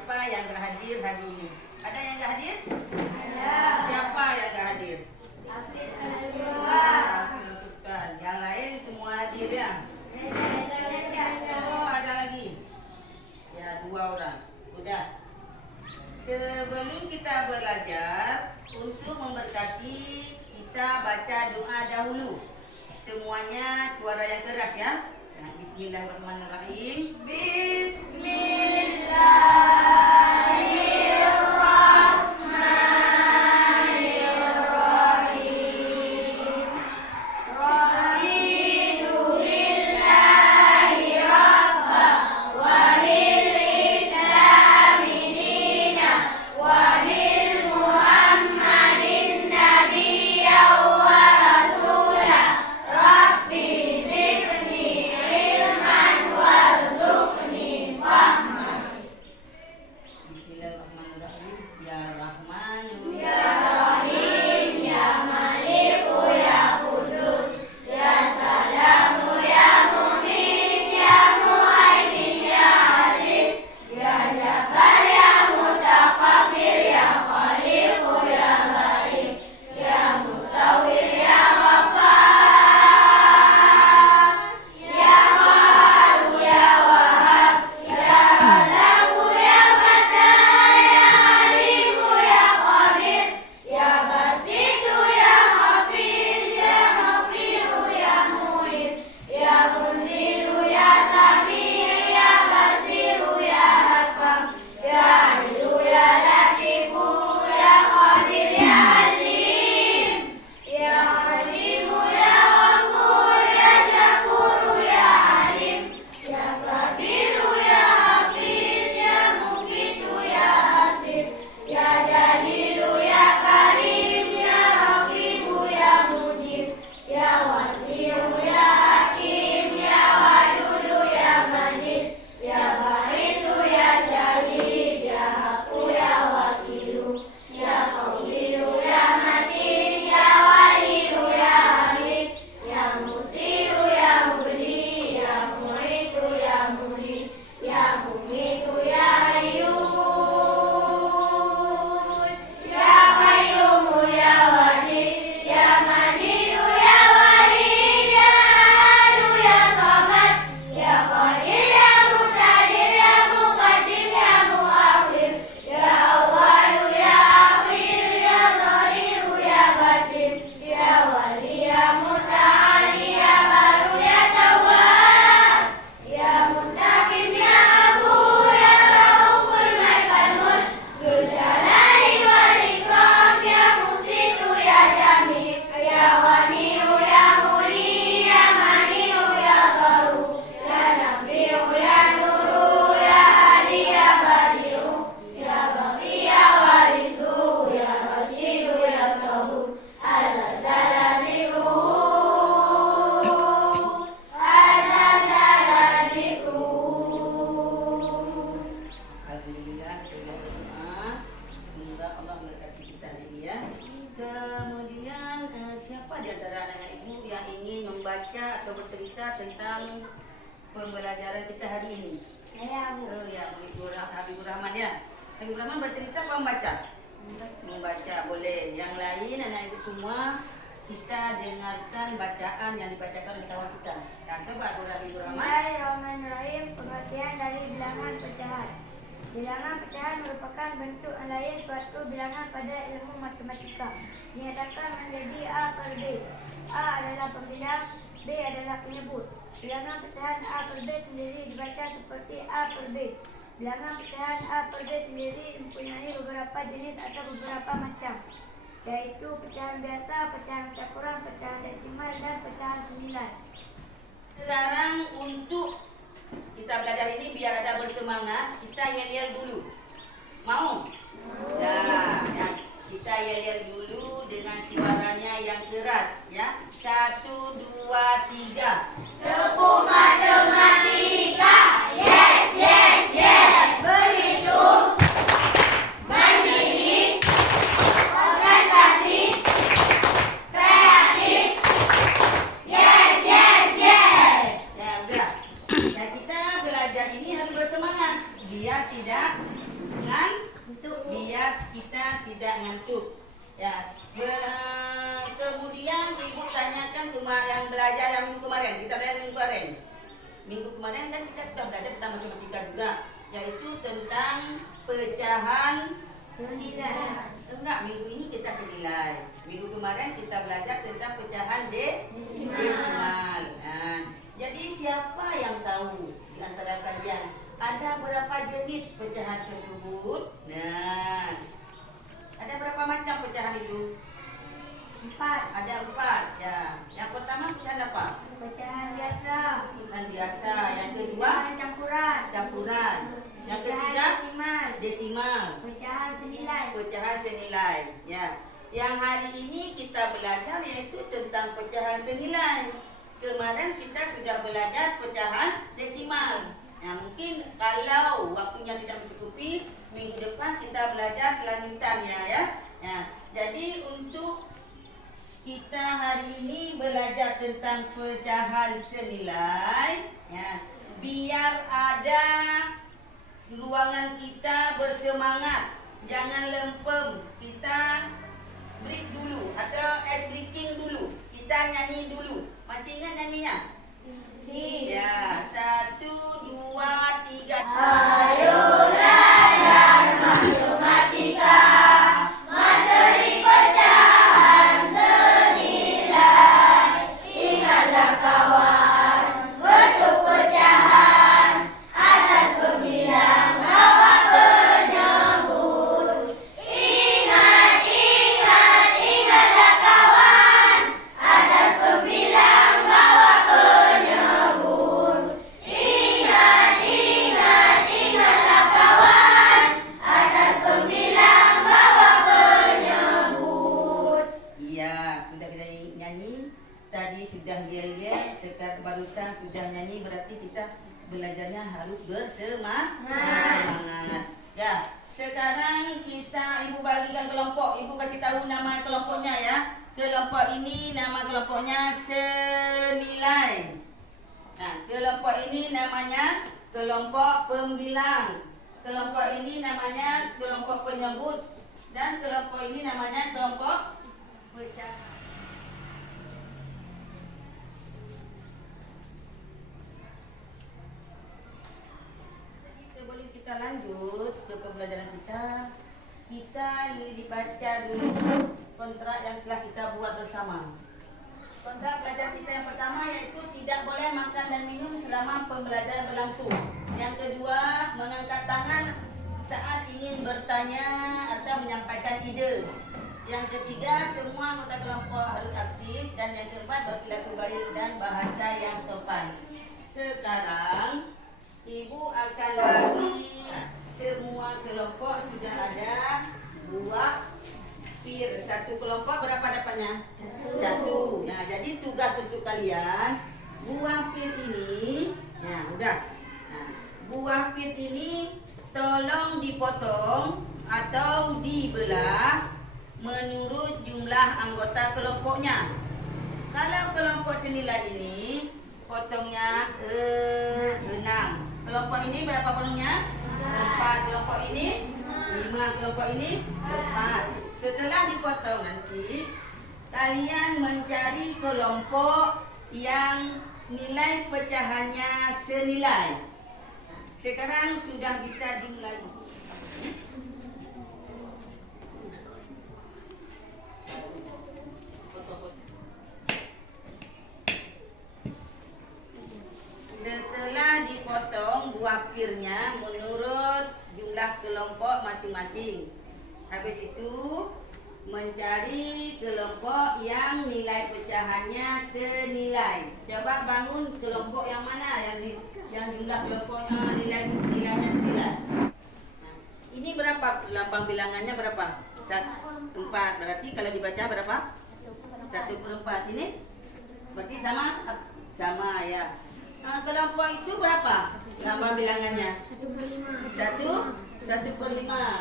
siapa yang gak hadir hari ini? Ada yang gak hadir? Ada. Siapa yang gak hadir? Hafid Al-Quran. Yang lain semua hadir ya? Al-Quran. Oh, ada lagi? Ya, 2 orang. Udah. Sebelum kita belajar, untuk memberkati, kita baca doa dahulu. Semuanya suara yang keras ya. Bismillahirrahmanirrahim. Bismillahirrahmanirrahim. Ya Rahmanu Ya Rahim, Ya Maliku, Ya Kudus, Ya Salamu, Ya Mu'min, Ya Muhaimin, Ya Aziz, Ya Jabbar, Ya Mutakabbir, Ya Khaliqu, Ya Baik, Ya Musawwir, Ya Ghaffar, Ya Qahhar, Ya Wahhab, Ya Razaqu, Ya Fattah, Ya Alimu, Ya Khabir, Ya Basitu, Ya Hafiz, Ya Hafizu, Ya Mu'id, Ya Munzilu, Ya Sami', Ya Basiru, Ya Hakam, Ya Alilu, Ya Latifu, Ya Qadir, Ya Alim, Ya Alimu, Ya Ghafur, Ya Syakuru, Ya Alim, Ya Kabiru, Ya Hafiz, Ya Muqitu, Ya Hasib, Ya Jalilu, Ya Karim, Ya Raqibu, Ya Mujib, Ya Wasi'u, Ya Hakim, Ya Wadudu, Ya Majid, Ya Ba'isu, Ya Syahid, Ya Haqqu, Ya Wakilu, Ya Qawliyu, Ya Matin, Ya Waliyu, Ya Hamid, Ya Musiru, Ya Muli, Ya Mu'itu, Ya Muli, Ya Mumitu, Ya Hayyun, Ya Qayyumu, Ya Wajid, Ya Manidu, Ya Wahid, Ya Ahadu, Ya Samad, Ya Qadir, Ya Muqtadir, Ya Muqaddim, Ya Muakhir, Ya Awwalu, Ya Akhir, Ya Zahiru, Ya Batin, Ya Wali, Ya Muta'ali, Ya Baru, Ya Tawwab, Ya Muntaqim, Ya Abu, Ya Rauful Malikal Mulk, Dzul Jalali wal Ikram, Ya Musitu, Ya Jami, Ya Ghaniyu, Ya Muli, Ya Mani'u, Ya Dharu, Ya Nafi'u, Ya Nuru, Ya Hadi, Ya Badi'u, Ya Baqi, Ya Warisu, Ya Rashidu, Ya Sabur, Al-Zala Zikruhu, Al-Zala Zikruhu. Alhamdulillah, kita berdoa semoga Allah memberkati kita hari ini ya. Kemudian siapa di antara anak-anak ibu yang ingin membaca atau bercerita tentang pembelajaran kita hari ini? Saya Bu. Oh ya, Habibur Rahman ya. Habibur Rahman bercerita apa membaca? Membaca boleh. Yang lain anak ibu semua kita dengarkan bacaan yang dibacakan oleh kawan kita. Dan coba Habibur Rahman. Bismillahirrahmanirrahim. Pengertian dari bilangan pecahan. Bilangan pecahan merupakan bentuk lain suatu bilangan pada ilmu matematika. Dinyatakan menjadi A per B. A adalah pembilang, B adalah penyebut. Bilangan pecahan A per B sendiri dibaca seperti A per B. Bilangan pecahan A per B sendiri mempunyai beberapa jenis atau beberapa macam, yaitu pecahan biasa, pecahan campuran, pecahan desimal, dan pecahan sembilan. Sekarang untuk kita belajar ini biar ada bersemangat, kita yel-yel dulu. Mau? Ya, kita yel-yel dulu dengan suaranya yang keras ya. 1, 2, 3. Tepuk matematika, yes, yes, yes. Berhitung, mandiri, konsentrasi, kreatif, yes, yes, yes. Ya udah. Ya kita belajar ini harus bersemangat. Dia tidak ngantuk. Ya. Kemudian ibu tanyakan yang belajar yang minggu kemarin. Kita belajar minggu kemarin. Minggu kemarin kan kita sudah belajar tentang matematika juga, yaitu tentang pecahan Senilai. enggak, minggu ini kita senilai. Minggu kemarin kita belajar tentang pecahan desimal. Nah, jadi siapa yang tahu di antara kalian ada berapa jenis pecahan tersebut? Nah, ada berapa macam pecahan itu? 4. Ada 4 ya. Yang pertama pecahan apa? Pecahan biasa. Pecahan biasa. Yang kedua Pecahan campuran. campuran. Yang Pecahan ketiga desimal. desimal. Pecahan senilai. Pecahan senilai. Ya. Yang hari ini kita belajar yaitu tentang pecahan senilai. Kemarin kita sudah belajar pecahan desimal. Nah, mungkin kalau waktunya tidak mencukupi, minggu depan kita belajar lanjutannya ya. Nah, jadi untuk kita hari ini belajar tentang pecahan senilai ya. Biar ada ruangan kita bersemangat, jangan lempem. Kita break dulu atau ice breaking dulu. Kita nyanyi dulu. Masih ingat nyanyinya? Ya, 1, 2, 3. Ayo belajar matematika, materi pecahan senilai. Ingatlah kawan, bentuk pecahan atas pembilang bawah penyebut. Ingatlah kawan, atas pembilang bawah penyebut. Ingatlah kawan, atas pembilang bawah penyebut. Iya, sudah kita nyanyi. Tadi sudah yel-yel, sekarang barusan sudah nyanyi, berarti kita belajarnya harus bersemangat. Ya, sekarang ibu bagikan kelompok. Ibu kasih tahu nama kelompoknya ya. Kelompok ini nama kelompoknya senilai. Nah, kelompok ini namanya kelompok pembilang. Kelompok ini namanya kelompok penyebut. Dan kelompok ini namanya kelompok pecahan. Jadi sebelum kita lanjut ke pembelajaran kita dibaca dulu kontrak yang telah kita buat bersama. Kontrak belajar kita yang pertama yaitu tidak boleh makan dan minum selama pembelajaran berlangsung. Yang kedua, mengangkat tangan saat ingin bertanya atau menyampaikan ide. Yang ketiga, semua anggota kelompok harus aktif. Dan yang keempat, berperilaku baik dan bahasa yang sopan. Sekarang, ibu akan bagi semua kelompok sudah ada buah pir. Satu kelompok berapa dapatnya? 1. Nah, jadi tugas untuk kalian buah pir ini, nah udah. Nah, buah pir ini tolong dipotong atau dibelah menurut jumlah anggota kelompoknya. Kalau kelompok senilai ini potongnya 6. Kelompok ini berapa potongnya? 4. Kelompok ini 5. Kelompok ini 4. Setelah dipotong nanti kalian mencari kelompok yang nilai pecahannya senilai. Sekarang sudah bisa dimulai. Setelah dipotong buah pirnya menurut jumlah kelompok masing-masing. Habis itu mencari kelompok yang nilai pecahannya senilai. Coba bangun kelompok yang mana yang jumlah kelompoknya nilainya senilai. Nah, ini berapa lambang bilangannya berapa? 4. Berarti kalau dibaca berapa? 1/4. Ini berarti sama ya. Nah, kelompok itu berapa lambang bilangannya? 1/5.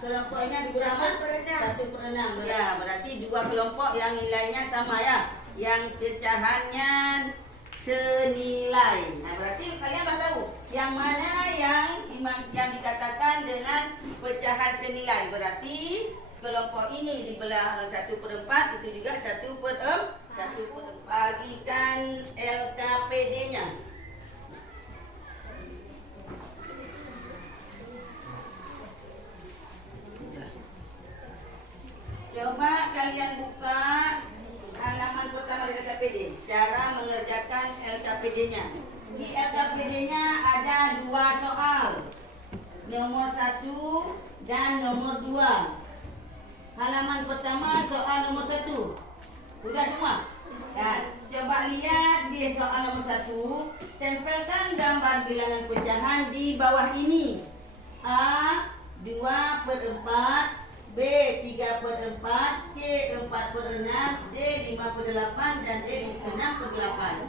Kelompoknya di berapa? 1/6. Ya, berarti 2 kelompok yang nilainya sama ya, yang pecahannya senilai. Nah, berarti kalian sudah tahu yang mana yang dikatakan dengan pecahan senilai. Berarti kelompok ini dibelah 1/4, itu juga 1/4. Bagikan LKPD-nya. Coba kalian buka halaman pertama di LKPD. Cara mengerjakan LKPD-nya. Di LKPD-nya ada 2 soal. Nomor 1 dan nomor 2. Halaman pertama soal nomor 1. Sudah semua? Ya, coba lihat di soal nomor 1. Tempelkan gambar bilangan pecahan di bawah ini. A 2/4, B 3/4, C 4/6, D 5/8, dan D 6/8.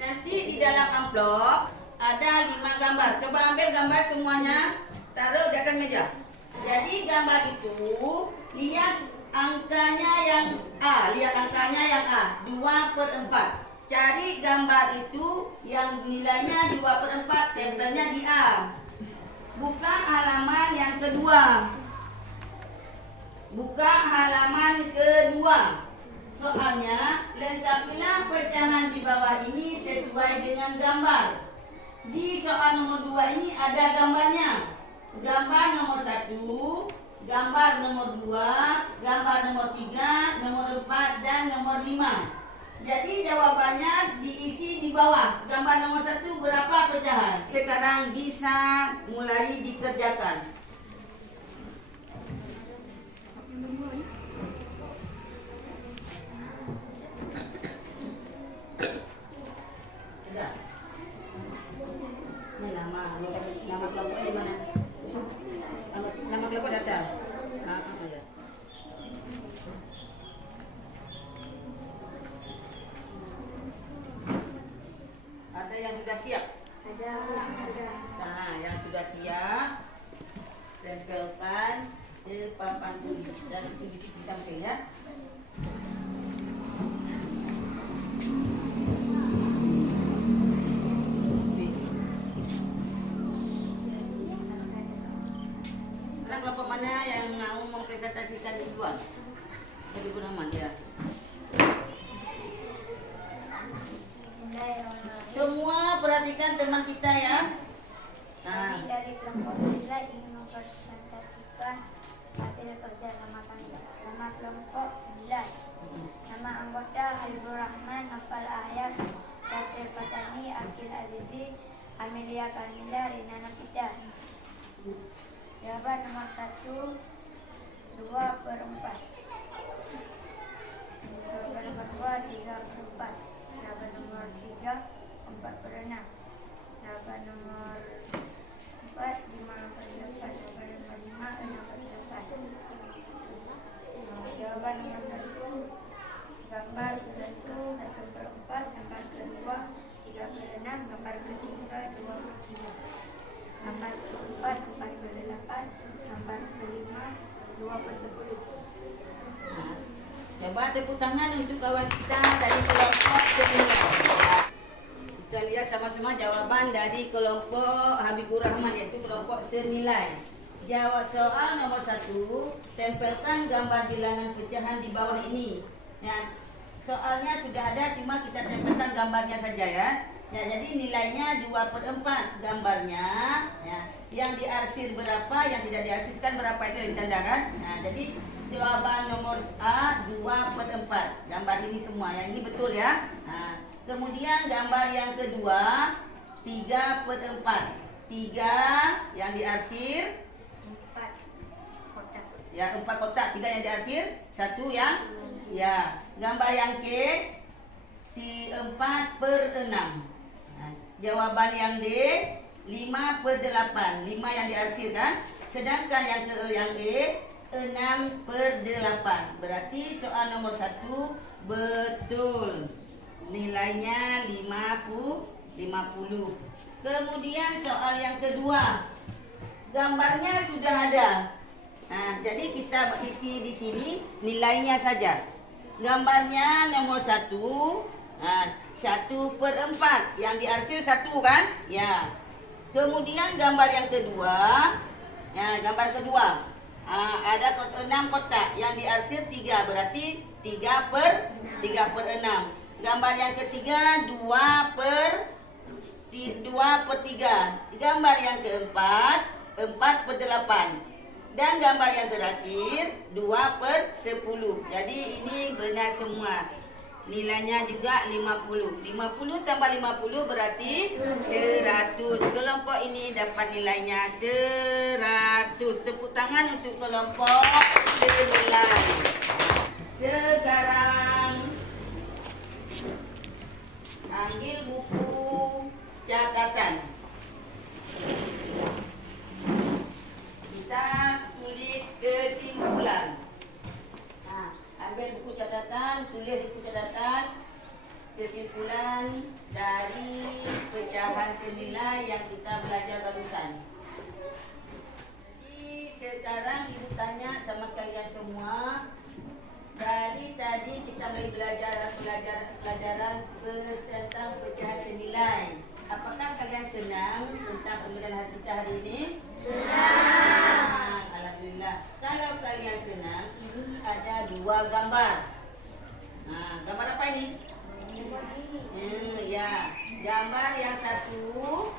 Nanti di dalam amplop ada 5 gambar. Coba ambil gambar semuanya, taruh di atas meja. Jadi gambar itu, lihat angkanya yang A, 2/4. Cari gambar itu yang nilainya 2/4, tempelnya di A. Buka halaman yang kedua. Buka halaman kedua. Soalnya, lengkapilah pecahan di bawah ini sesuai dengan gambar. Di soal nomor 2 ini ada gambarnya. Gambar nomor 1, gambar nomor 2, gambar nomor 3, nomor 4, dan nomor 5. Jadi jawabannya diisi di bawah. Gambar nomor 1 berapa pecahan? Sekarang bisa mulai dikerjakan. Ini nama kelompoknya di mana? Nama kelompok data. Ya. Ada yang sudah siap? Ada yang sudah. Nah, yang sudah siap, tempelkan ke papan tulis dan tulis di samping ya. Sekarang kelompok mana yang mau mempresentasikan duluan? Jadi Rahman ya. Semua perhatikan teman kita ya. Nah, Dari kelompok nilai ingin mempresentasikan hasil kerja nama kelompok nilai. Nama anggota Habibur Rahman, Nafal Ayat, Yasir Fatani, Akil Azizi, Amelia Kamila, Rina Nafida. Jawaban nomor 1, 2/4. Jawaban nomor 2, 3/4. Jawaban nomor 3, 4/6. Jawaban nomor 4, 5/8. Jawaban nomor 5, 6/8. Jawaban nomor 1, gambar 1, 1/4. Gambar kedua, 3/6. Gambar ketiga, 2/3. Gambar keempat, 4/8. Gambar kelima, 2/10. coba tepuk tangan untuk kawan kita dari kelompok semula. Kita lihat sama-sama jawaban dari kelompok Habibur Rahman, yaitu kelompok senilai. Jawab soal nomor 1, tempelkan gambar bilangan pecahan di bawah ini. Ya, soalnya sudah ada, cuma kita tempelkan gambarnya saja ya. Ya, jadi nilainya 2/4 gambarnya. Ya, yang diarsir berapa, yang tidak diarsirkan berapa, itu yang ditandakan. Nah, jadi jawaban nomor A 2/4. Gambar ini semua, yang ini betul ya. Nah, kemudian gambar yang kedua 3/4. 3 yang diarsir. 4 kotak. Ya, 4 kotak, 3 yang diarsir, 1 yang ya. Gambar yang C 4/6. Nah, jawaban yang D 5/8. 5 yang diarsir kan. Sedangkan yang E 6/8. Berarti soal nomor 1 betul. Nilainya 50. Kemudian soal yang kedua. Gambarnya sudah ada. Nah, jadi kita isi di sini nilainya saja. Gambarnya nomor 1, 1/4. Yang diarsir 1 kan? Ya. Kemudian gambar yang kedua. Ya, gambar kedua. Ada 6 kotak. Yang diarsir 3. Berarti 3/6. Gambar yang ketiga 2/3. Gambar yang keempat 4/8. Dan gambar yang terakhir 2/10. Jadi ini benar semua. Nilainya juga 50. 50 tambah 50 berarti 100. Kelompok ini dapat nilainya 100. Tepuk tangan untuk kelompok senilai. Sekarang ambil buku catatan. Kita tulis kesimpulan. Ambil buku catatan, tulis buku catatan kesimpulan dari pecahan senilai yang kita belajar barusan. Jadi sekarang ibu tanya sama kalian semua. Dari tadi kita mulai belajar pelajaran tentang pecahan senilai. Apakah kalian senang tentang pembelajaran kita hari ini? Senang. Alhamdulillah. Kalau kalian senang, ini ada 2 gambar. Gambar apa ini? Ya, gambar yang satu.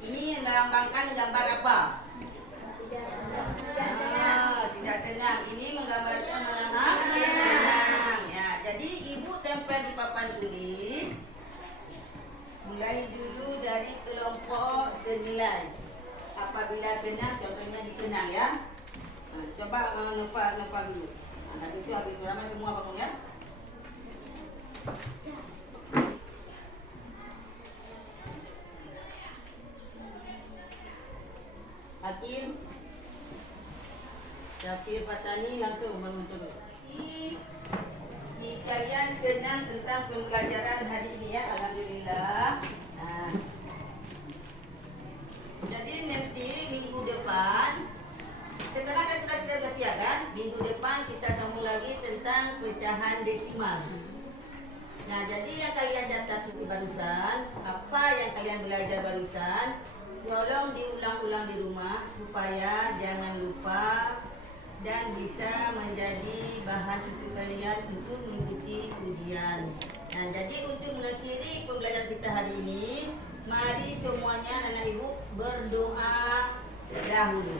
Ini melambangkan gambar apa? Tidak senang. Ini menggambarkan senang. Ya, jadi ibu tempel di papan tulis. Mulai dulu dari kelompok senilai. Apabila senang, contohnya di senang ya. Coba nampak dulu. Nanti itu habis ramai semua bangun ya. Hakim, Syafir Fatani langsung bangun dulu. Kalian senang tentang pembelajaran hari ini ya, alhamdulillah. Jadi nanti minggu depan, sekarang kan sudah siap kan? Minggu depan kita sambung lagi tentang pecahan desimal. Nah, jadi yang kalian catat itu barusan, apa yang kalian belajar barusan, tolong diulang-ulang di rumah supaya jangan lupa dan bisa menjadi bahan untuk kalian untuk mengikuti ujian. Nah, jadi untuk mengakhiri pembelajaran kita hari ini, mari semuanya anak ibu berdoa dahulu.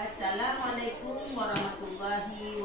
Assalamualaikum warahmatullahi